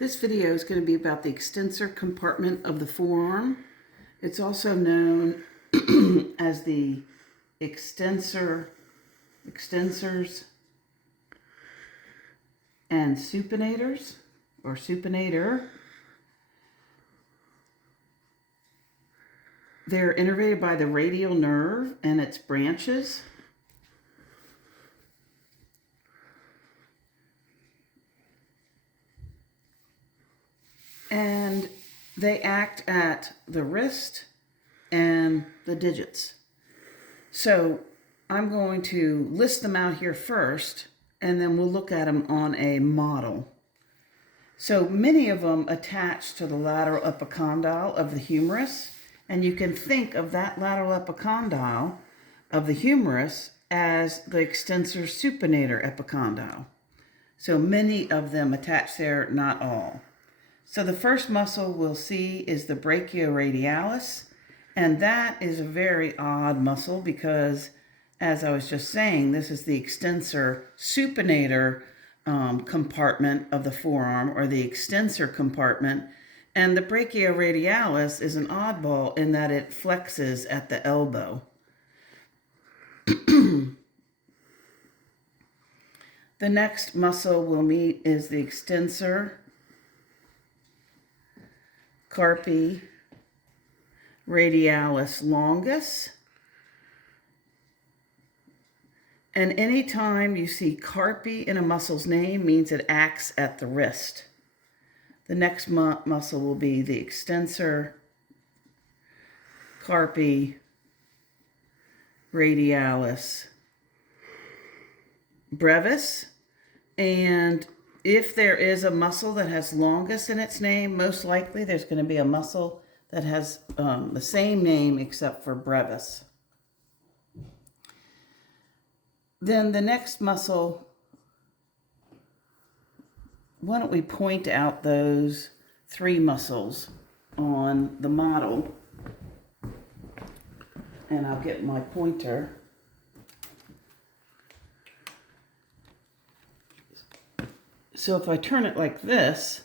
This video is going to be about the extensor compartment of the forearm. It's also known as the extensors and supinators or supinator. They're innervated by the radial nerve and its branches. And they act at the wrist and the digits. So I'm going to list them out here first, and then we'll look at them on a model. So many of them attach to the lateral epicondyle of the humerus, and you can think of that lateral epicondyle of the humerus as the extensor supinator epicondyle. So many of them attach there, not all. So the first muscle we'll see is the brachioradialis, and that is a very odd muscle because, as I was just saying, this is the extensor supinator compartment of the forearm, or the extensor compartment, and the brachioradialis is an oddball in that it flexes at the elbow. The next muscle we'll meet is the extensor carpi radialis longus. And anytime you see carpi in a muscle's name means it acts at the wrist. The next muscle will be the extensor carpi radialis brevis. And if there is a muscle that has longus in its name, most likely there's going to be a muscle that has the same name except for brevis. Then the next muscle, why don't we point out those three muscles on the model, and I'll get my pointer. So if I turn it like this,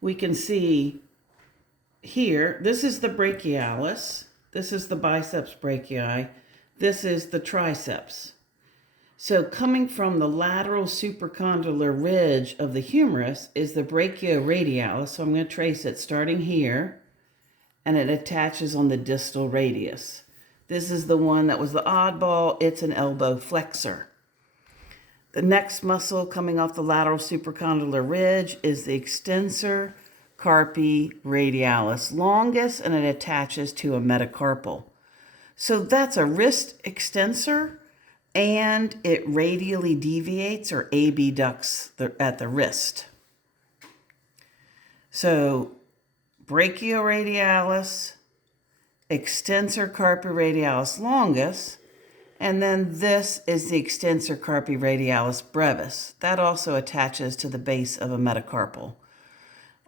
we can see here, this is the brachialis, this is the biceps brachii, this is the triceps. So coming from the lateral supracondylar ridge of the humerus is the brachioradialis. So I'm going to trace it starting here, and it attaches on the distal radius. This is the one that was the oddball. It's an elbow flexor. The next muscle coming off the lateral supracondylar ridge is the extensor carpi radialis longus, and it attaches to a metacarpal. So that's a wrist extensor, and it radially deviates or abducts at the wrist. So brachioradialis, extensor carpi radialis longus, and then this is the extensor carpi radialis brevis. That also attaches to the base of a metacarpal.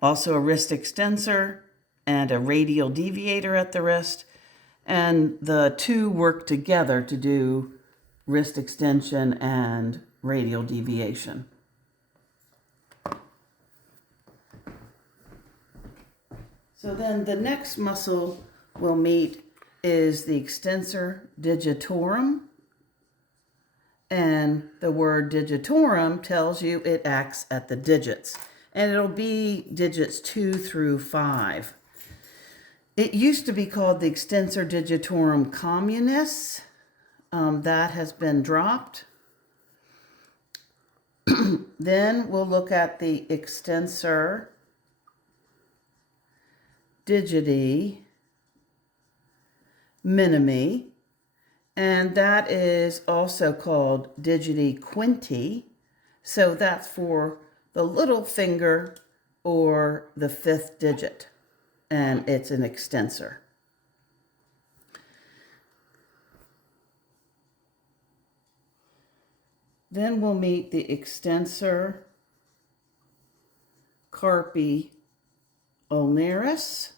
Also a wrist extensor and a radial deviator at the wrist, and the two work together to do wrist extension and radial deviation. So then the next muscle we'll meet is the extensor digitorum. And the word digitorum tells you it acts at the digits. And it'll be digits 2 through 5. It used to be called the extensor digitorum communis. That has been dropped. Then we'll look at the extensor digiti minimi, and that is also called digiti quinti. So that's for the little finger or the fifth digit, and it's an extensor. Then we'll meet the extensor carpi ulnaris.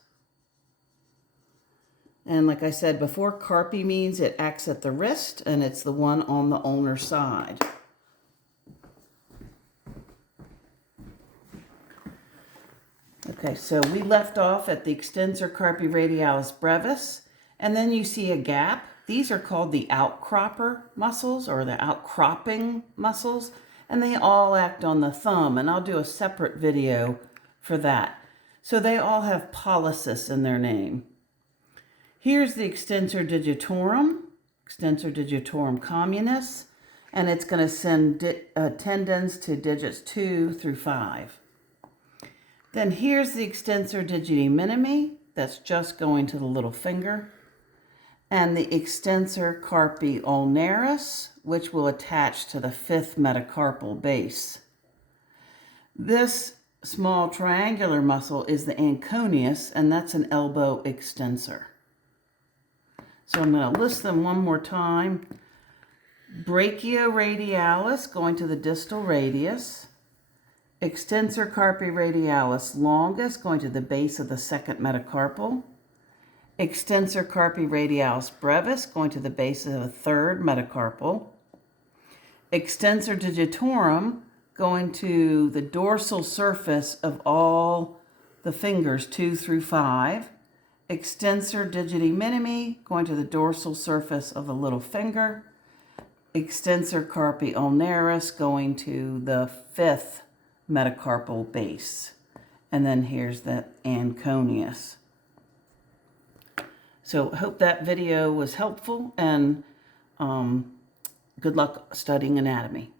And like I said before, carpi means it acts at the wrist, and it's the one on the ulnar side. Okay, so we left off at the extensor carpi radialis brevis, and then you see a gap. These are called the outcropper muscles or the outcropping muscles, and they all act on the thumb, and I'll do a separate video for that. So they all have pollicis in their name. Here's the extensor digitorum communis, and it's going to send tendons to digits 2 through 5. Then here's the extensor digiti minimi, that's just going to the little finger, and the extensor carpi ulnaris, which will attach to the 5th metacarpal base. This small triangular muscle is the anconeus, and that's an elbow extensor. So I'm going to list them one more time. Brachioradialis, going to the distal radius. Extensor carpi radialis longus, going to the base of the 2nd metacarpal. Extensor carpi radialis brevis, going to the base of the 3rd metacarpal. Extensor digitorum, going to the dorsal surface of all the fingers 2 through 5. Extensor digiti minimi, going to the dorsal surface of the little finger. Extensor carpi ulnaris, going to the 5th metacarpal base. And then here's the anconeus. So hope that video was helpful, and good luck studying anatomy.